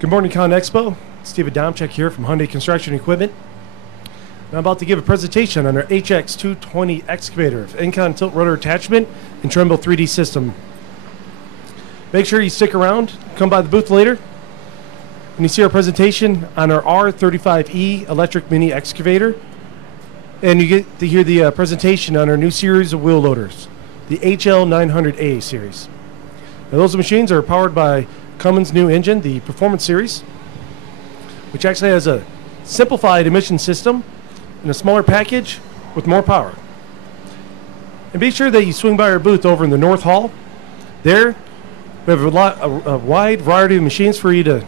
Good morning, CONEXPO. Steve Adamczyk here from Hyundai Construction Equipment. I'm about to give a presentation on our HX220 excavator, EngCon Tiltrotator attachment and Attachment-2D system. Make sure you stick around, come by the booth later, and you see our presentation on our R35E electric mini excavator, and you get to hear the presentation on our new series of wheel loaders, the HL900A series. Now, those machines are powered by Cummins' new engine, the Performance Series, which actually has a simplified emission system in a smaller package with more power. And be sure that you swing by our booth over in the North Hall. There, we have a wide variety of machines for you to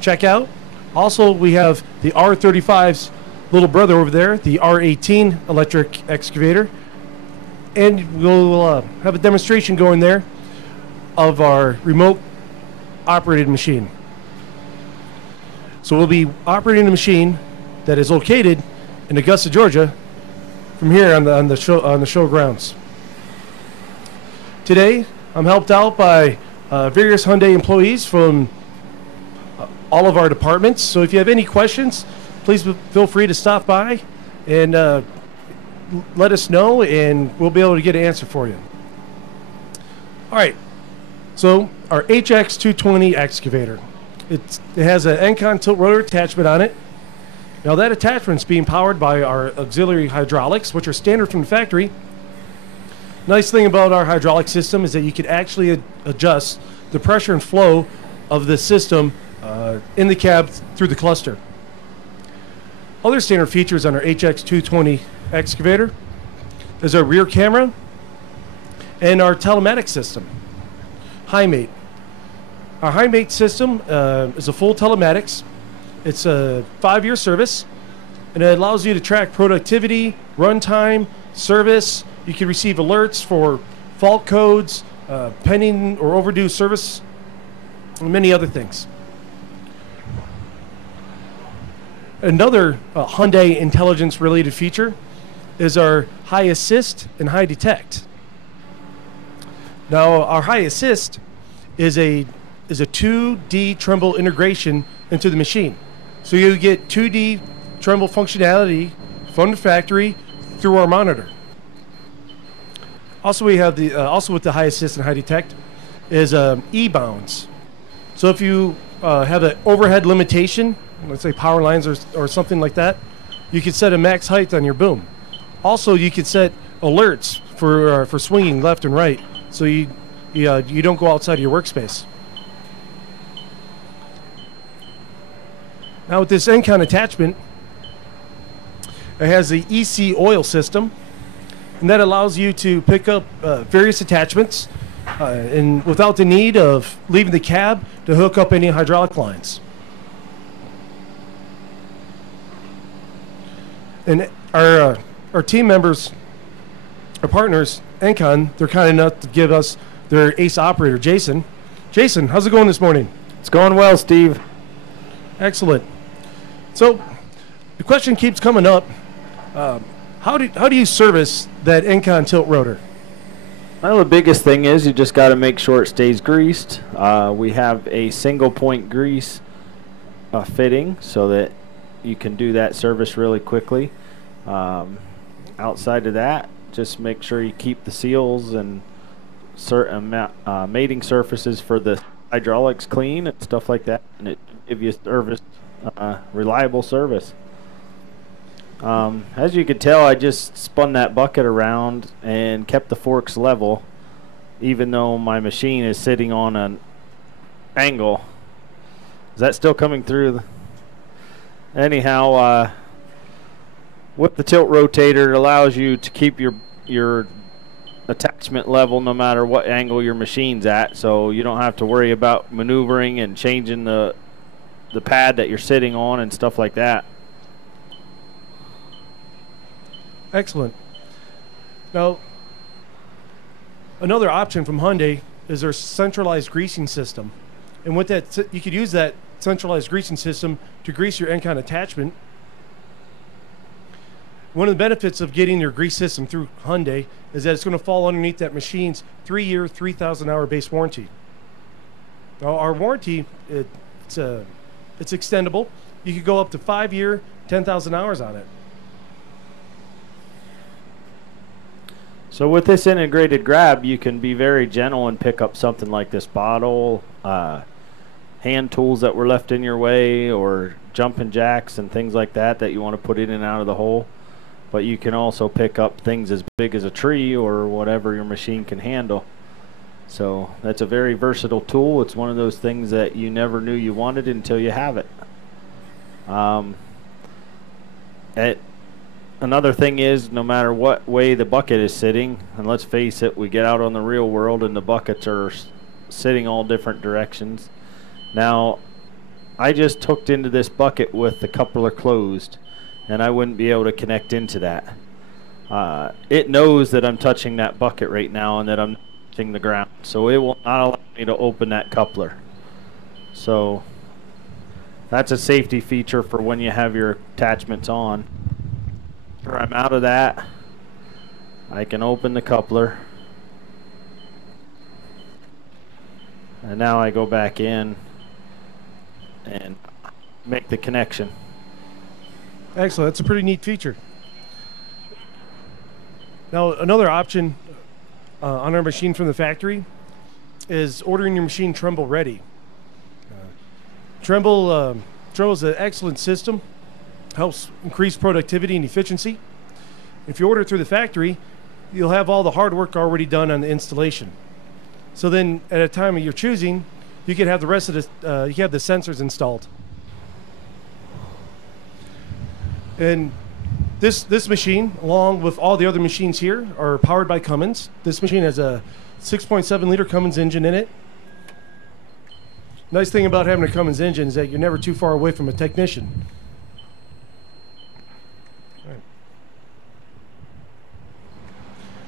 check out. Also, we have the R35's little brother over there, the R18 electric excavator. And we'll have a demonstration going there of our remote operated machine. So we'll be operating a machine that is located in Augusta, Georgia, from here on the show grounds. Today, I'm helped out by various Hyundai employees from all of our departments. So if you have any questions, please feel free to stop by and let us know, and we'll be able to get an answer for you. All right. So our HX220 excavator, it has an EngCon Tiltrotator attachment on it. Now that attachment is being powered by our auxiliary hydraulics, which are standard from the factory. Nice thing about our hydraulic system is that you can actually adjust the pressure and flow of the system in the cab through the cluster. Other standard features on our HX220 excavator is our rear camera and our telematics system. HYUNDai. Our HYUNDai system is a full telematics. It's a 5-year service, and it allows you to track productivity, runtime, service. You can receive alerts for fault codes, pending or overdue service, and many other things. Another Hyundai intelligence-related feature is our High Assist and High Detect. Now, our High Assist is a 2D tremble integration into the machine. So you get 2D tremble functionality from the factory through our monitor. Also, we have also with the High Assist and High Detect is E-bounds. So if you have an overhead limitation, let's say power lines or something like that, you can set a max height on your boom. Also, you can set alerts for swinging left and right, so you don't go outside of your workspace. Now with this EngCon attachment, it has the EC oil system, and that allows you to pick up various attachments and without the need of leaving the cab to hook up any hydraulic lines. And our team members, our partners, EngCon, they're kind enough to give us their ace operator, Jason. Jason, how's it going this morning? It's going well, Steve. Excellent. So the question keeps coming up. How do you service that EngCon tilt rotor? Well, the biggest thing is you just got to make sure it stays greased. We have a single point grease fitting so that you can do that service really quickly. Outside of that, just make sure you keep the seals and certain mating surfaces for the hydraulics clean and stuff like that, and it give you service, reliable service. As you can tell, I just spun that bucket around and kept the forks level, even though my machine is sitting on an angle. Is that still coming through? Anyhow, with the tilt rotator, it allows you to keep your attachment level no matter what angle your machine's at, so you don't have to worry about maneuvering and changing the pad that you're sitting on and stuff like that. Excellent. Now, another option from Hyundai is their centralized greasing system. And with that, you could use that centralized greasing system to grease your EngCon attachment. One of the benefits of getting your grease system through Hyundai is that it's going to fall underneath that machine's 3-year, 3,000 hour base warranty. Now, our warranty, It's extendable. You could go up to 5-year, 10,000 hours on it. So with this integrated grab, you can be very gentle and pick up something like this bottle, hand tools that were left in your way, or jumping jacks and things like that that you want to put in and out of the hole. But you can also pick up things as big as a tree or whatever your machine can handle. So that's a very versatile tool. It's one of those things that you never knew you wanted until you have it. Another thing is, no matter what way the bucket is sitting, and let's face it, we get out on the real world and the buckets are sitting all different directions. Now, I just hooked into this bucket with the coupler closed, and I wouldn't be able to connect into that. It knows that I'm touching that bucket right now and that I'm touching the ground, so it will not allow me to open that coupler. So that's a safety feature for when you have your attachments on. After I'm out of that, I can open the coupler, and now I go back in and make the connection. Excellent. That's a pretty neat feature. Now, another option on our machine from the factory is ordering your machine Tremble ready. Tremble is an excellent system. Helps increase productivity and efficiency. If you order through the factory, you'll have all the hard work already done on the installation. So then, at a time of your choosing, you can have the rest of the you have the sensors installed. And this machine, along with all the other machines here, are powered by Cummins. This machine has a 6.7 liter Cummins engine in it. Nice thing about having a Cummins engine is that you're never too far away from a technician.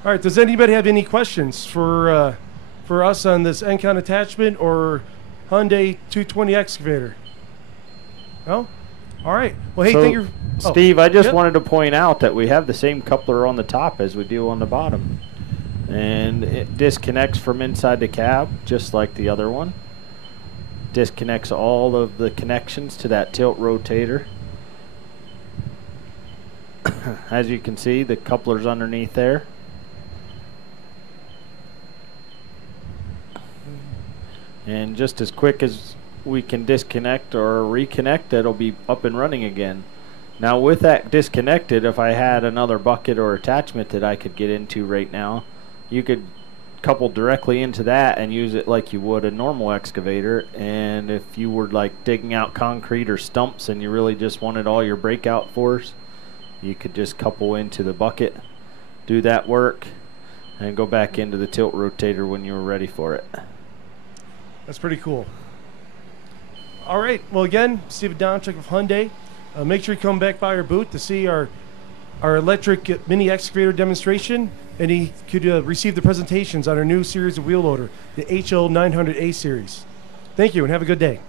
All right, does anybody have any questions for us on this EngCon attachment or Hyundai 220 excavator? No? All right. Well, hey, so, thank you. Steve, I just wanted to point out that we have the same coupler on the top as we do on the bottom. And it disconnects from inside the cab, just like the other one. Disconnects all of the connections to that tilt rotator. As you can see, the coupler's underneath there. And just as quick as we can disconnect or reconnect, it'll be up and running again. Now with that disconnected, if I had another bucket or attachment that I could get into right now, you could couple directly into that and use it like you would a normal excavator. And if you were like digging out concrete or stumps and you really just wanted all your breakout force, you could just couple into the bucket, do that work, and go back into the tilt rotator when you were ready for it. That's pretty cool. All right. Well, again, Steve Donchik of Hyundai. Make sure you come back by our booth to see our electric mini excavator demonstration, and he could receive the presentations on our new series of wheel loader, the HL900A series. Thank you, and have a good day.